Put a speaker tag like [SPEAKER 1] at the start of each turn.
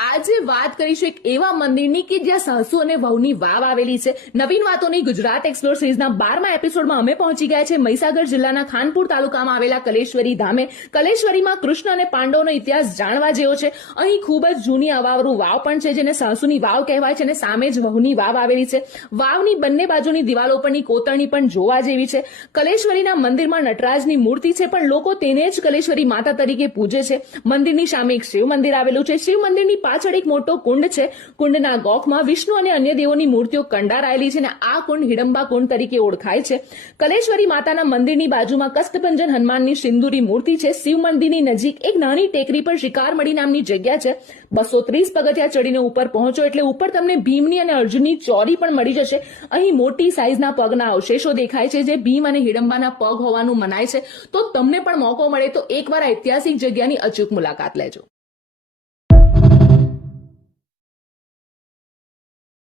[SPEAKER 1] આજે વાત કરીશું એક એવા મંદિરની કે જ્યાં સાસુ અને વહુની વાવ આવેલી છે. નવીન વાતોની ગુજરાત એક્સપ્લોર સિરીઝના બારમા એપિસોડમાં અમે પહોંચી ગયા છે. મહીસાગર જિલ્લાના ખાનપુર તાલુકામાં આવેલા કલેશ્વરી ધામે. કલેશ્વરીમાં કૃષ્ણ અને પાંડવનો ઇતિહાસ જાણવા જેવો છે. અહીં ખૂબ જ જૂની અવાવરું વાવ પણ છે, જેને સાસુની વાવ કહેવાય છે અને સામે જ વહુની વાવ આવેલી છે. વાવની બંને બાજુની દિવાલો પરની કોતરણી પણ જોવા જેવી છે. કલેશ્વરીના મંદિરમાં નટરાજની મૂર્તિ છે, પણ લોકો તેને જ કલેશ્વરી માતા તરીકે પૂજે છે. મંદિરની સામે એક શિવ મંદિર આવેલું છે. શિવ મંદિરની પાછળ એક મોટો કુંડ છે. કુંડના ગોખમાં વિષ્ણુ અને અન્ય દેવોની મૂર્તિઓ કંડારાયેલી છે અને આ કુંડ હિડંબા કુંડ તરીકે ઓળખાય છે. કલેશ્વરી માતાના મંદિરની બાજુમાં કષ્ટભંજન હનુમાનની સિંદુરી મૂર્તિ છે. શિવ મંદિરની નજીક એક નાની ટેકરી પર શિકારમડી નામની જગ્યા છે. બસો ત્રીસ પગથિયા ચડીને ઉપર પહોંચો એટલે ઉપર તમને ભીમની અને અર્જુનની ચોરી પણ મળી જશે. અહીં મોટી સાઇઝના પગના અવશેષો દેખાય છે જે ભીમ અને હિડંબાના પગ હોવાનું મનાય છે. તો તમને પણ મોકો મળે તો એકવાર ઐતિહાસિક જગ્યાની અચૂક મુલાકાત લેજો.